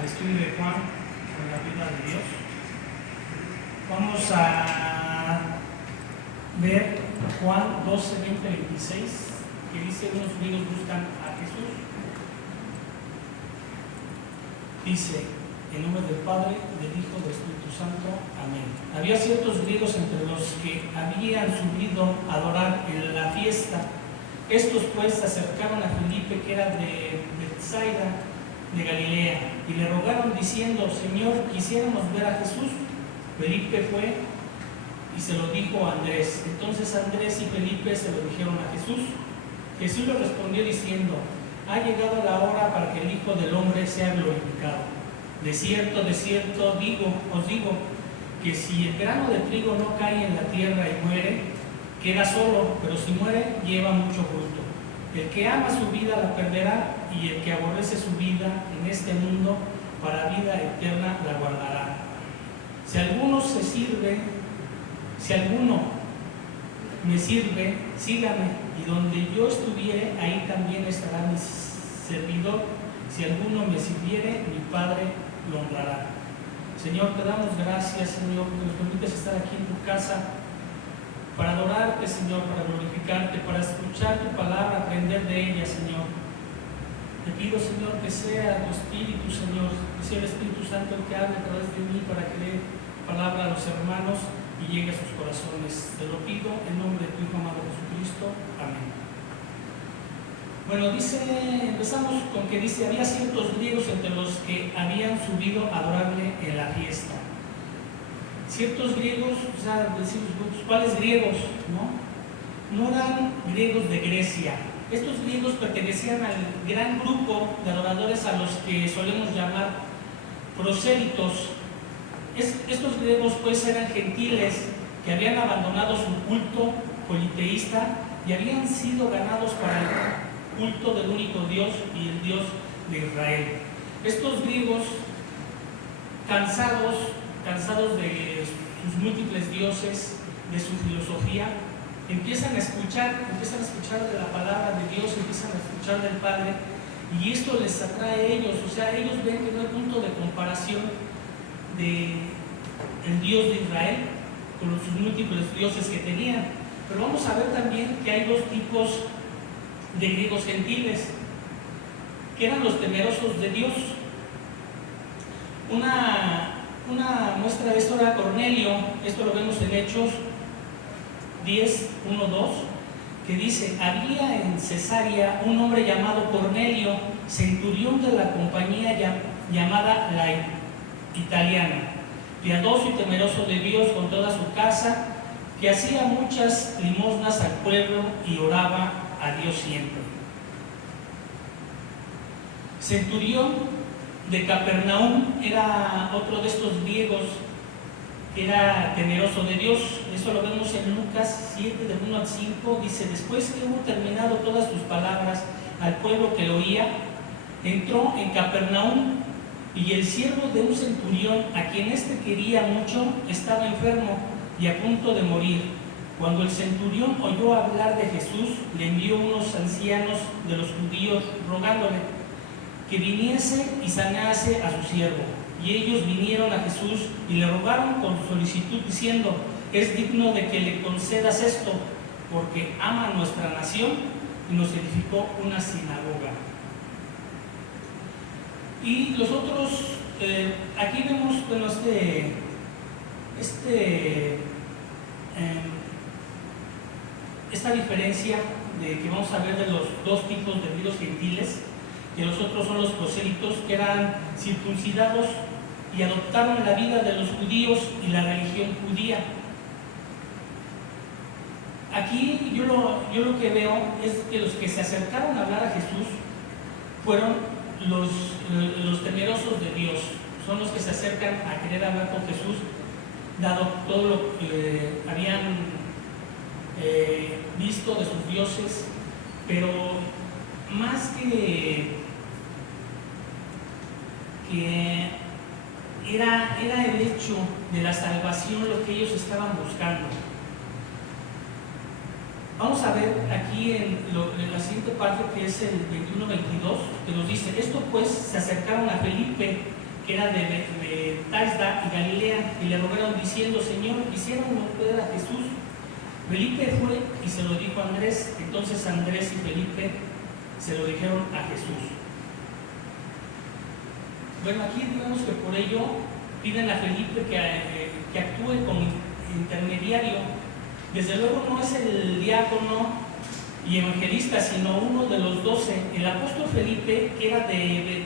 al estudio de Juan con la ayuda de Dios. Vamos a ver Juan 12, 20, 26, que dice: unos griegos buscan a Jesús. Dice: en nombre del Padre, del Hijo, del Espíritu Santo. Amén. Había ciertos griegos entre los que habían subido a adorar en la fiesta. Estos pues se acercaron a Felipe, que era de Betsaida, de Galilea, y le rogaron diciendo: Señor, quisiéramos ver a Jesús. Felipe fue y se lo dijo a Andrés. Entonces Andrés y Felipe se lo dijeron a Jesús. Jesús le respondió diciendo: ha llegado la hora para que el Hijo del Hombre sea glorificado. De cierto, os digo, que si el grano de trigo no cae en la tierra y muere, queda solo, pero si muere, lleva mucho fruto. El que ama su vida la perderá, y el que aborrece su vida en este mundo, para vida eterna la guardará. Si alguno me sirve, sígame, y donde yo estuviere, ahí también estará mi servidor. Si alguno me sirviere, mi Padre lo honrará. Señor, te damos gracias, Señor, que nos permites estar aquí en tu casa para adorarte, Señor, para glorificarte, para escuchar tu palabra, aprender de ella, Señor. Te pido, Señor, que sea tu Espíritu, Señor, que sea el Espíritu Santo el que hable a través de mí para que dé palabra a los hermanos y llegue a sus corazones. Te lo pido en nombre de tu Hijo amado Jesucristo. Amén. Bueno, empezamos con que dice: había ciertos griegos entre los que habían subido a adorarle en la fiesta. Ciertos griegos, o sea, decimos, ¿cuáles griegos? No eran griegos de Grecia. Estos griegos pertenecían al gran grupo de adoradores a los que solemos llamar prosélitos. Estos griegos pues eran gentiles que habían abandonado su culto politeísta y habían sido ganados para el culto del único Dios y el Dios de Israel. Estos griegos, cansados de sus múltiples dioses, de su filosofía, empiezan a escuchar de la palabra de Dios, empiezan a escuchar del Padre, y esto les atrae a ellos. O sea, ellos ven que no hay punto de comparación del Dios de Israel con sus múltiples dioses que tenían. Pero vamos a ver también que hay dos tipos de griegos gentiles, que eran los temerosos de Dios. Una muestra de esto era Cornelio. Esto lo vemos en Hechos 10, 1, 2, que dice: había en Cesarea un hombre llamado Cornelio, centurión de la compañía llamada la Italiana, piadoso y temeroso de Dios con toda su casa, que hacía muchas limosnas al pueblo y oraba a Dios siempre. Centurión de Capernaum era otro de estos griegos que era temeroso de Dios. Eso lo vemos en Lucas 7, del 1 al 5. Dice: después que hubo terminado todas sus palabras al pueblo que lo oía, entró en Capernaum, y el siervo de un centurión, a quien éste quería mucho, estaba enfermo y a punto de morir. Cuando el centurión oyó hablar de Jesús, le envió unos ancianos de los judíos rogándole que viniese y sanase a su siervo. Y ellos vinieron a Jesús y le rogaron con solicitud diciendo: es digno de que le concedas esto, porque ama a nuestra nación y nos edificó una sinagoga. Y los otros, aquí vemos, bueno, esta diferencia de que vamos a ver de los dos tipos de griegos gentiles, que los otros son los prosélitos, que eran circuncidados y adoptaron la vida de los judíos y la religión judía. Aquí yo lo que veo es que los que se acercaron a hablar a Jesús fueron los temerosos de Dios. Son los que se acercan a querer hablar con Jesús, dado todo lo que habían visto de sus dioses. Pero más que era el hecho de la salvación lo que ellos estaban buscando. Vamos a ver aquí en la siguiente parte, que es el 21-22, que nos dice: esto pues se acercaron a Felipe, que era de Bethsaida y Galilea, y le rogaron diciendo: Señor, quisiéramos ver a Jesús. Felipe fue y se lo dijo a Andrés. Entonces Andrés y Felipe se lo dijeron a Jesús. Bueno, aquí digamos que por ello piden a Felipe que actúe como intermediario. Desde luego no es el diácono y evangelista, sino uno de los 12. El apóstol Felipe, que era de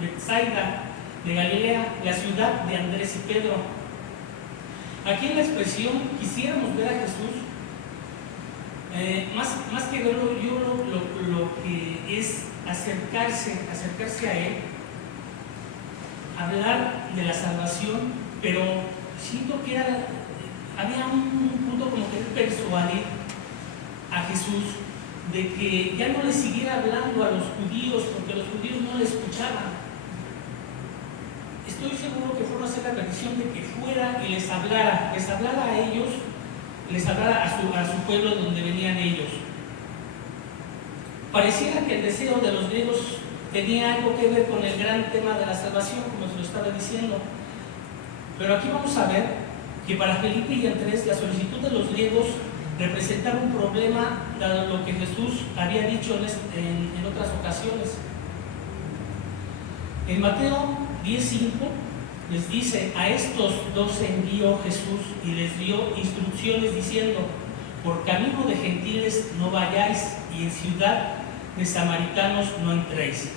Bethsaida, de Galilea, la ciudad de Andrés y Pedro. Aquí en la expresión quisiéramos ver a Jesús, más que verlo, yo lo que es acercarse a Él, hablar de la salvación, pero siento que había un punto como que persuadir a Jesús de que ya no le siguiera hablando a los judíos, porque los judíos no le escuchaban. Estoy seguro que fueron a hacer la petición de que fuera y les hablara a ellos, les hablara a su pueblo donde venían ellos. Pareciera que el deseo de los griegos tenía algo que ver con el gran tema de la salvación, como se lo estaba diciendo. Pero aquí vamos a ver que para Felipe y Andrés la solicitud de los griegos representaba un problema, dado lo que Jesús había dicho en otras ocasiones. En Mateo 10:5 les dice: a estos 12 envió Jesús y les dio instrucciones diciendo: por camino de gentiles no vayáis, y en ciudad de samaritanos no entréis.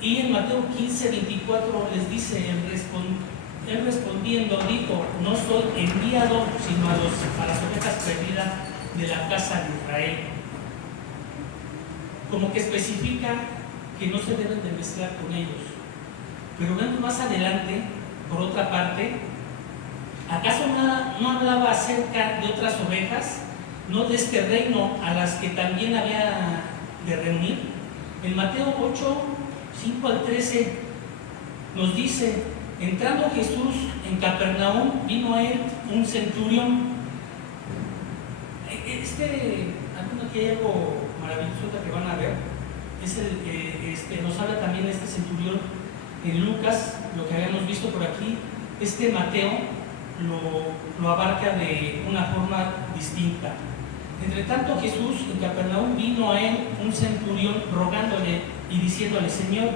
Y en Mateo 15:24 les dice: él respondiendo dijo: no soy enviado sino a las ovejas perdidas de la casa de Israel. Como que especifica que no se deben de mezclar con ellos. Pero vemos más adelante, por otra parte, ¿acaso no hablaba acerca de otras ovejas, no de este reino a las que también había de reunir? En Mateo 8:5-13 nos dice: entrando Jesús en Capernaum, vino a él un centurión. Aquí hay algo maravilloso que van a ver. Nos habla también este centurión en Lucas, lo que habíamos visto por aquí. Mateo lo abarca de una forma distinta. Entre tanto, Jesús en Capernaum, vino a él un centurión rogándole y diciéndole: Señor,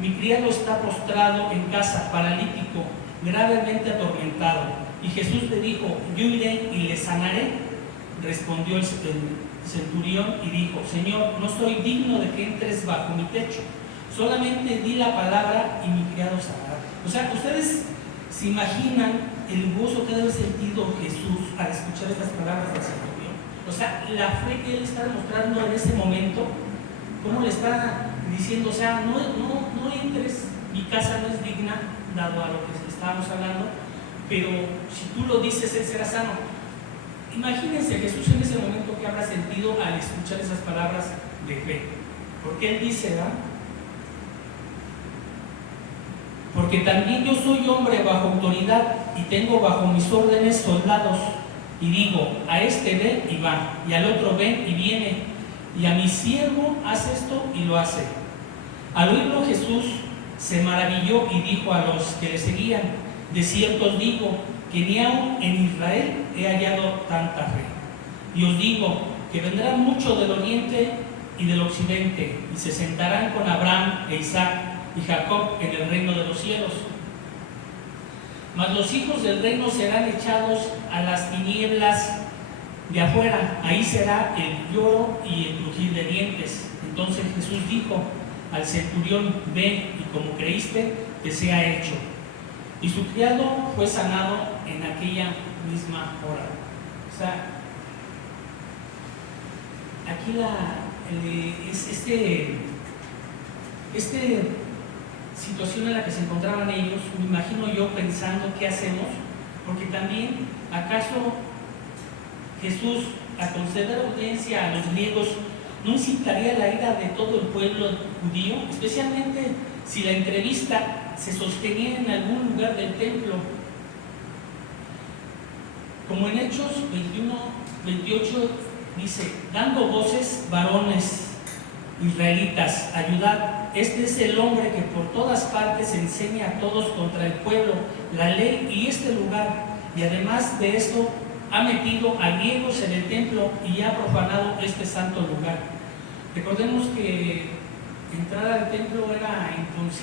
mi criado está postrado en casa, paralítico, gravemente atormentado. Y Jesús le dijo: yo iré y le sanaré. Respondió el centurión y dijo: Señor, no soy digno de que entres bajo mi techo, solamente di la palabra y mi criado sanará. O sea, ustedes se imaginan el gozo que debe sentido Jesús al escuchar estas palabras del centurión. O sea, la fe que él está demostrando en ese momento, cómo le está diciendo: o sea, no entres, mi casa no es digna, dado a lo que estábamos hablando, pero si tú lo dices, él será sano. Imagínense Jesús en ese momento que habrá sentido al escuchar esas palabras de fe. Porque él dice: ¿verdad? Porque también yo soy hombre bajo autoridad y tengo bajo mis órdenes soldados, y digo: a este ve y va, y al otro ven y viene, y a mi siervo haz esto y lo hace. Al oírlo Jesús se maravilló y dijo a los que le seguían: de cierto os digo que ni aun en Israel he hallado tanta fe. Y os digo que vendrán muchos del oriente y del occidente y se sentarán con Abraham e Isaac y Jacob en el reino de los cielos. Mas los hijos del reino serán echados a las tinieblas de afuera, ahí será el lloro y el crujir de dientes. Entonces Jesús dijo al centurión: ve, y como creíste, te sea hecho. Y su criado fue sanado en aquella misma hora. O sea, aquí situación en la que se encontraban ellos, me imagino yo pensando: ¿qué hacemos? Porque también, ¿acaso Jesús, a conceder audiencia a los griegos, no incitaría la ira de todo el pueblo judío? Especialmente si la entrevista se sostenía en algún lugar del templo. Como en Hechos 21-28 dice: dando voces, varones israelitas, ayudad este es el hombre que por todas partes enseña a todos contra el pueblo, la ley y este lugar, y además de esto ha metido a griegos en el templo y ha profanado este santo lugar. Recordemos que entrar al templo era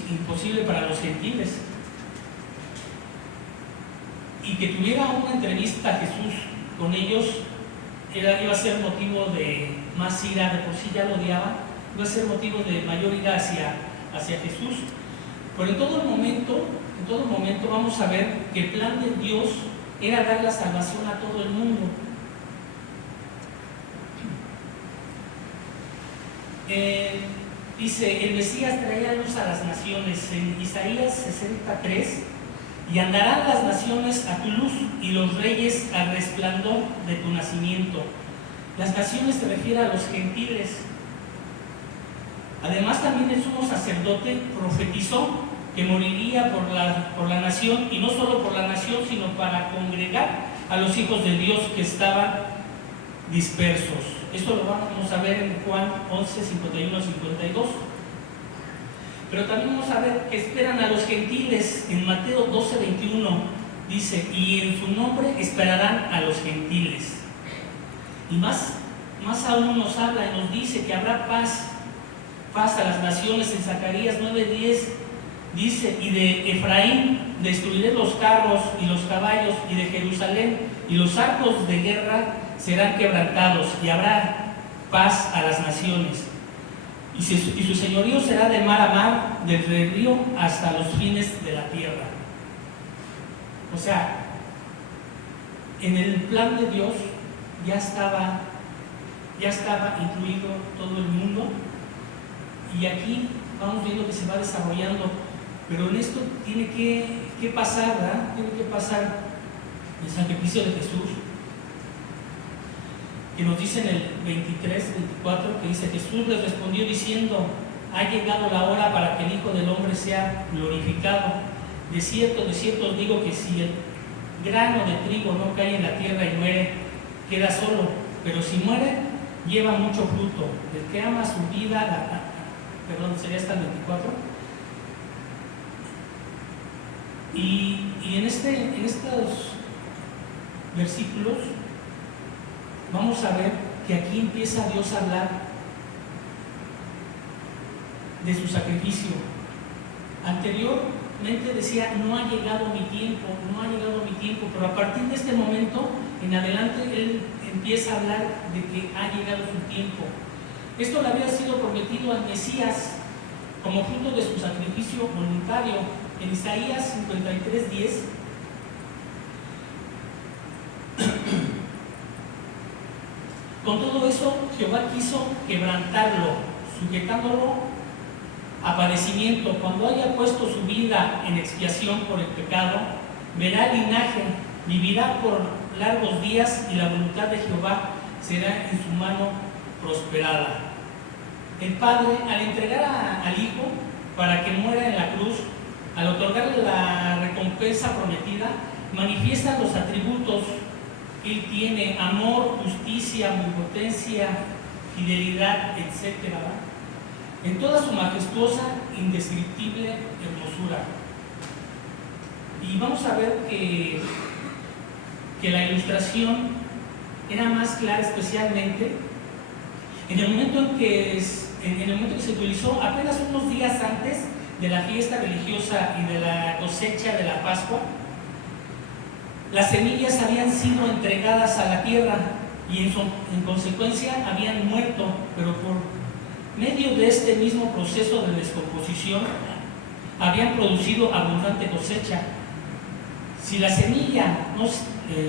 imposible para los gentiles, y que tuviera una entrevista a Jesús con ellos iba a ser motivo de más ira. De por sí ya lo odiaban, iba a ser motivo de mayor ira hacia Jesús. Pero en todo momento vamos a ver que el plan de Dios era dar la salvación a todo el mundo. Dice, el Mesías traerá luz a las naciones, en Isaías 63, y andarán las naciones a tu luz y los reyes al resplandor de tu nacimiento. Las naciones se refiere a los gentiles. Además, también el sumo sacerdote profetizó que moriría por la nación, y no solo por la nación, sino para congregar a los hijos de Dios que estaban dispersos. Esto lo vamos a ver en Juan 11, 51, 52. Pero también vamos a ver que esperan a los gentiles. En Mateo 12, 21 dice, y en su nombre esperarán a los gentiles. Y más aún nos habla y nos dice que habrá paz a las naciones. En Zacarías 9, 10 dice, y de Efraín destruiré los carros y los caballos, y de Jerusalén y los arcos de guerra serán quebrantados, y habrá paz a las naciones. Y su señorío será de mar a mar, desde el río hasta los fines de la tierra. O sea, en el plan de Dios ya estaba incluido todo el mundo, y aquí vamos viendo que se va desarrollando. Pero en esto tiene que pasar, ¿verdad? Tiene que pasar el sacrificio de Jesús, que nos dice en el 23, 24, que dice, Jesús les respondió diciendo, ha llegado la hora para que el Hijo del Hombre sea glorificado. De cierto os digo que si el grano de trigo no cae en la tierra y muere, queda solo, pero si muere, lleva mucho fruto. El que ama su vida, sería hasta el 24. Y en estos versículos vamos a ver que aquí empieza Dios a hablar de su sacrificio. Anteriormente decía, no ha llegado mi tiempo, pero a partir de este momento en adelante Él empieza a hablar de que ha llegado su tiempo. Esto le había sido prometido al Mesías como fruto de su sacrificio voluntario. En Isaías 53, 10 con todo eso, Jehová quiso quebrantarlo, sujetándolo a padecimiento. Cuando haya puesto su vida en expiación por el pecado, verá el linaje, vivirá por largos días, y la voluntad de Jehová será en su mano prosperada. El Padre, al entregar al Hijo para que muera en la cruz, al otorgarle la recompensa prometida, manifiesta los atributos que Él tiene: amor, justicia, omnipotencia, fidelidad, etc., en toda su majestuosa, indescriptible hermosura. Y vamos a ver que la ilustración era más clara, especialmente en el momento en que se utilizó apenas unos días antes de la fiesta religiosa y de la cosecha de la Pascua. Las semillas habían sido entregadas a la tierra y en consecuencia habían muerto, pero por medio de este mismo proceso de descomposición habían producido abundante cosecha. Si la semilla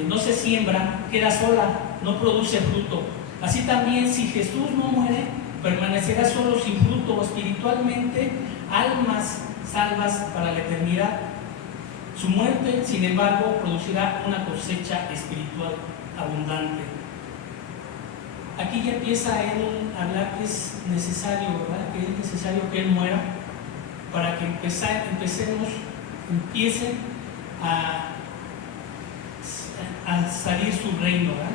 no se siembra, queda sola, no produce fruto. Así también, si Jesús no muere, permanecerá solo, sin fruto. Espiritualmente, almas salvas para la eternidad. Su muerte, sin embargo, producirá una cosecha espiritual abundante. Aquí ya empieza él a hablar que es necesario, ¿verdad? Que es necesario que Él muera para que empiece a salir su reino, ¿verdad?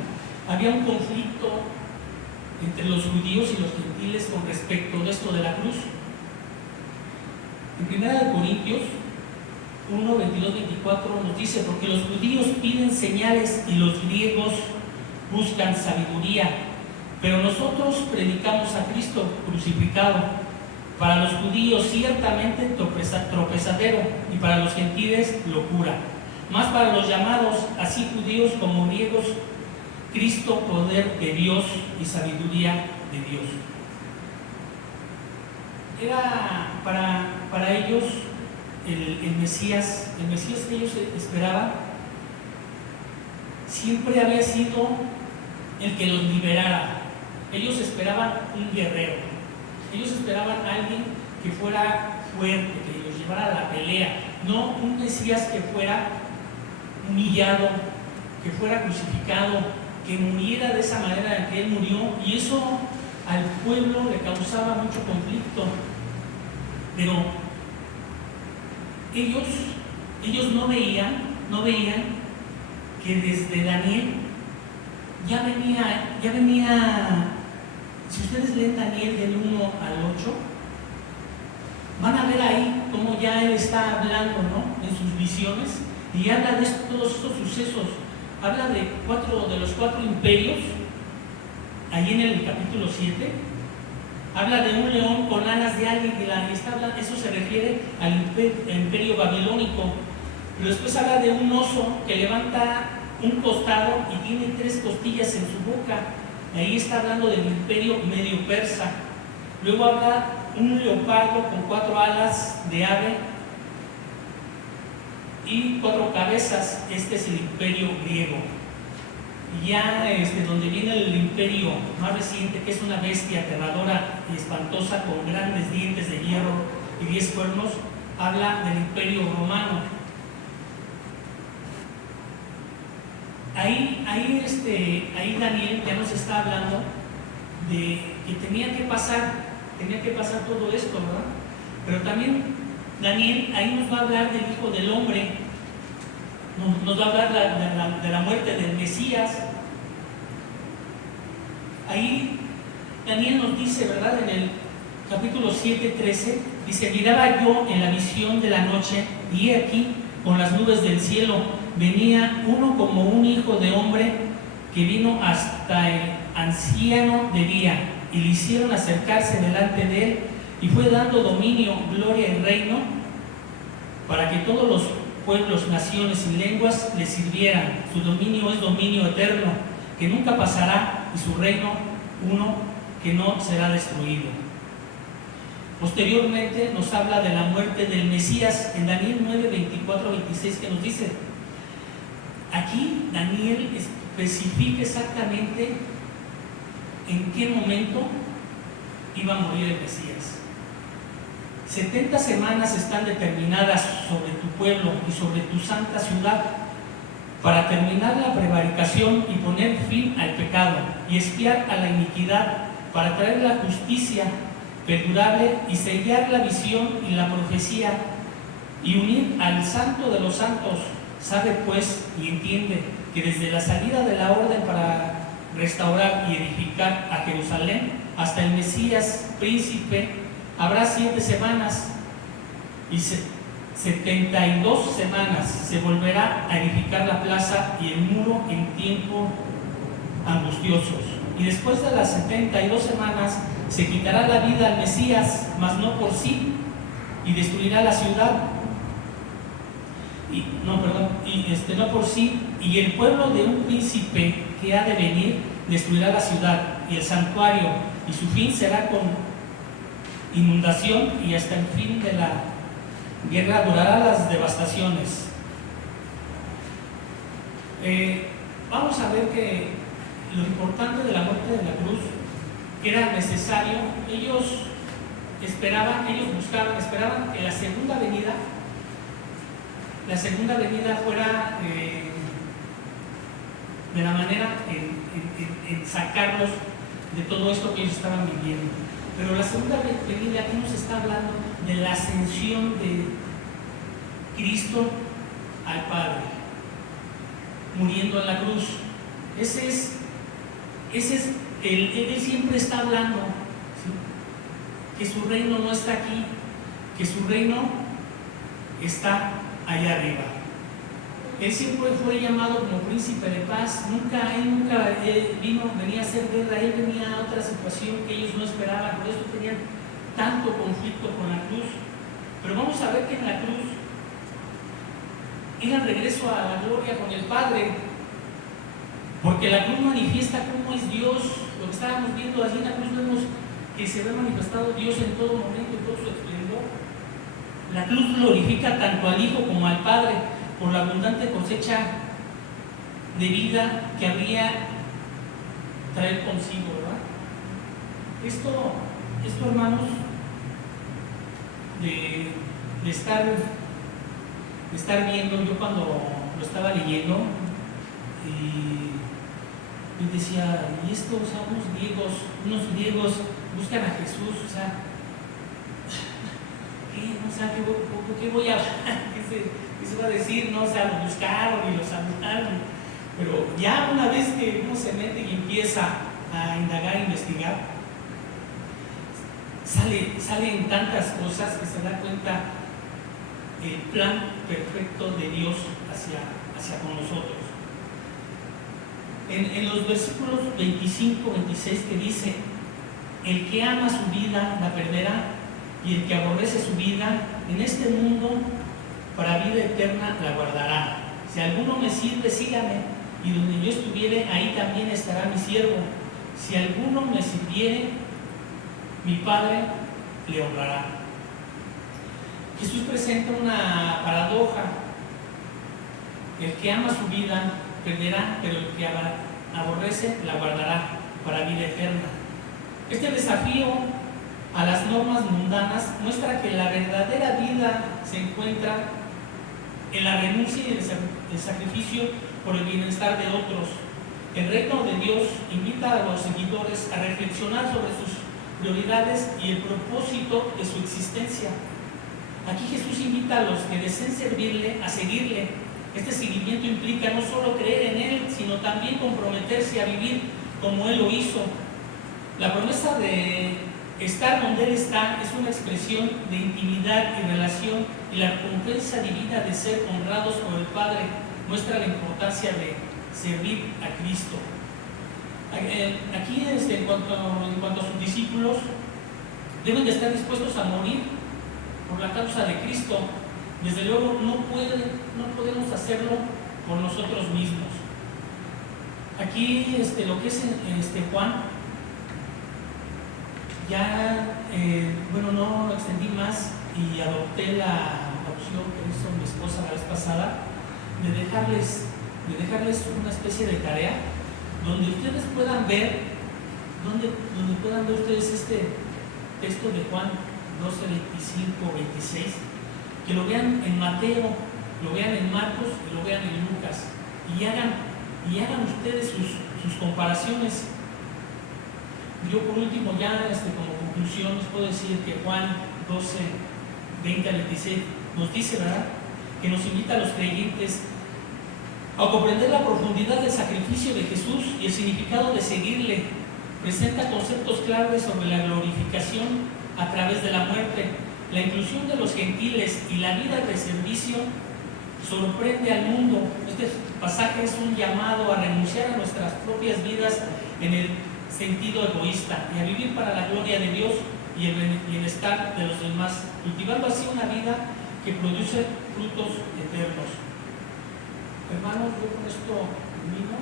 Había un conflicto entre los judíos y los gentiles con respecto de esto de la cruz. En 1 Corintios 1, 22, 24 nos dice: porque los judíos piden señales y los griegos buscan sabiduría, pero nosotros predicamos a Cristo crucificado, para los judíos ciertamente tropezadero, y para los gentiles locura, mas para los llamados, así judíos como griegos, Cristo poder de Dios y sabiduría de Dios. Era para ellos el Mesías que ellos esperaban, siempre había sido el que los liberara. Ellos esperaban un guerrero, ellos esperaban a alguien que fuera fuerte, que los llevara a la pelea, no un Mesías que fuera humillado, que fuera crucificado, que muriera de esa manera en que él murió, y eso al pueblo le causaba mucho conflicto. Pero ellos no veían que desde Daniel ya venía. Si ustedes leen Daniel del 1 al 8, van a ver ahí cómo ya él está hablando, ¿no?, en sus visiones, y habla de todos estos sucesos. Habla de los cuatro imperios, ahí en el capítulo 7. Habla de un león con alas de águila, eso se refiere al imperio babilónico. Pero después habla de un oso que levanta un costado y tiene 3 costillas en su boca. Ahí está hablando del imperio medio persa. Luego habla un leopardo con 4 alas de ave y 4 cabezas. Este es el imperio griego. Y ya donde viene el imperio más reciente, que es una bestia aterradora y espantosa con grandes dientes de hierro y 10 cuernos, habla del imperio romano. Ahí Daniel ya nos está hablando de que tenía que pasar todo esto, ¿verdad? Pero también Daniel ahí nos va a hablar del Hijo del Hombre, nos va a hablar de la muerte del Mesías. Ahí Daniel nos dice, ¿verdad?, en el capítulo 7:13, dice: miraba yo en la visión de la noche, y he aquí, con las nubes del cielo venía uno como un hijo de hombre, que vino hasta el anciano de día, y le hicieron acercarse delante de él, y fue dando dominio, gloria y reino, para que todos los pueblos, naciones y lenguas le sirvieran. Su dominio es dominio eterno, que nunca pasará, y su reino uno que no será destruido. Posteriormente nos habla de la muerte del Mesías en Daniel 9, 24, 26, que nos dice: aquí Daniel especifica exactamente en qué momento iba a morir el Mesías. 70 semanas están determinadas sobre tu pueblo y sobre tu santa ciudad, para terminar la prevaricación y poner fin al pecado, y expiar a la iniquidad, para traer la justicia perdurable y sellar la visión y la profecía, y unir al santo de los santos. Sabe pues y entiende que desde la salida de la orden para restaurar y edificar a Jerusalén hasta el Mesías príncipe habrá 7 semanas, y 72 semanas se volverá a edificar la plaza y el muro en tiempo angustiosos. Y después de las 72 semanas se quitará la vida al Mesías, mas no por sí, y destruirá la ciudad. No por sí, y el pueblo de un príncipe que ha de venir destruirá la ciudad y el santuario, y su fin será con inundación, y hasta el fin de la guerra durará las devastaciones. Vamos a ver que lo importante de la muerte de la cruz, que era necesario, ellos esperaban que la segunda venida fuera de la manera en sacarlos de todo esto que ellos estaban viviendo. Pero la segunda venida aquí nos está hablando de la ascensión de Cristo al Padre, muriendo en la cruz. Él siempre está hablando, ¿sí?, que su reino no está aquí, que su reino está allá arriba. Él siempre fue llamado como príncipe de paz. Él nunca venía a hacer guerra. Él venía a otra situación que ellos no esperaban. Por eso tenían tanto conflicto con la cruz. Pero vamos a ver que en la cruz era el regreso a la gloria con el Padre, porque la cruz manifiesta cómo es Dios. Lo que estábamos viendo allí en la cruz, vemos que se ve manifestado Dios en todo momento, en todo su esplendor. La cruz glorifica tanto al Hijo como al Padre por la abundante cosecha de vida que habría traer consigo, ¿verdad? Esto hermanos, de estar viendo, yo cuando lo estaba leyendo, y yo decía, y esto, o sea, unos griegos buscan a Jesús, o sea, ¿qué voy a ¿qué se va a decir? No, o sea, lo buscaron y lo saludaron, pero ya una vez que uno se mete y empieza a indagar, a investigar, salen tantas cosas que se da cuenta el plan perfecto de Dios hacia con nosotros. En los versículos 25, 26 que dice, el que ama su vida la perderá, y el que aborrece su vida en este mundo para vida eterna la guardará. Si alguno me sirve, sígame, y donde yo estuviere, ahí también estará mi siervo. Si alguno me sirviere, mi Padre le honrará. Jesús presenta una paradoja. El que ama su vida perderá, pero el que aborrece la guardará para vida eterna. Este desafío a las normas mundanas muestra que la verdadera vida se encuentra en la renuncia y el sacrificio por el bienestar de otros. El reino de Dios invita a los seguidores a reflexionar sobre sus prioridades y el propósito de su existencia. Aquí Jesús invita a los que deseen servirle a seguirle. Este seguimiento implica no solo creer en Él, sino también comprometerse a vivir como Él lo hizo. La promesa de estar donde Él está es una expresión de intimidad y relación, y la recompensa divina de ser honrados por el Padre muestra la importancia de servir a Cristo. Aquí en cuanto a sus discípulos, deben de estar dispuestos a morir por la causa de Cristo. Desde luego no podemos hacerlo por nosotros mismos. Aquí lo que es Juan, ya no extendí más y adopté la opción que hizo mi esposa la vez pasada de dejarles una especie de tarea donde ustedes puedan ver ustedes este texto de Juan 12, 25, 26, que lo vean en Mateo, lo vean en Marcos y lo vean en Lucas, y hagan ustedes sus comparaciones. Yo por último ya como conclusión les puedo decir que Juan 12, 20 al 26 nos dice, ¿verdad?, que nos invita a los creyentes a comprender la profundidad del sacrificio de Jesús y el significado de seguirle. Presenta conceptos claves sobre la glorificación a través de la muerte, la inclusión de los gentiles y la vida de servicio. Sorprende al mundo. Este pasaje es un llamado a renunciar a nuestras propias vidas en el sentido egoísta y a vivir para la gloria de Dios y el bienestar de los demás, cultivando así una vida que produce frutos eternos. Hermanos, yo con esto termino.